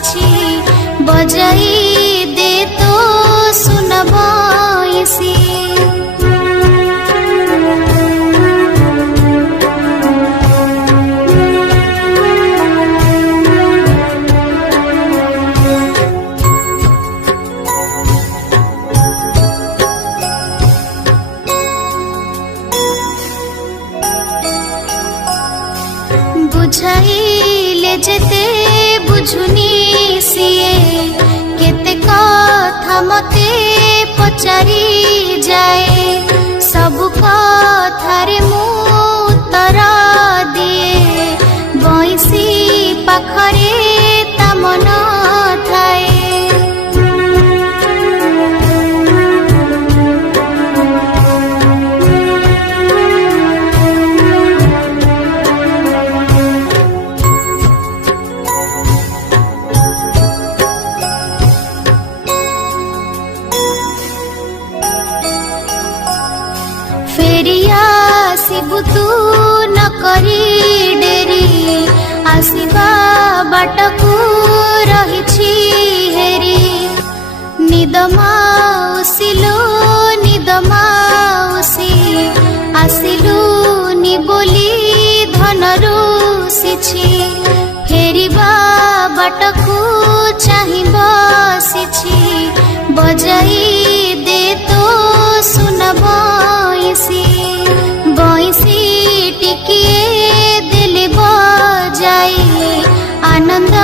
बसिछि बजाई दे तो सुन बंसी। बुझाइले जेते बुझुनी सिए केते कथा मते पचारी जाए सब कथारे मु उत्तर दिए बंसी पाखरे ता मन थाए। फेरिया सिबु तू न करी डेरी आसिबा बाटकू रहिछि हेरी। निद माउसिलो निद माउसी आसिलु नि बोली धन रुसिछि फेरिबा बाटकू चाहि बसिछि बजाई दे तो सुन बंसी। बंसी टिकिए दिल बजाई आनंद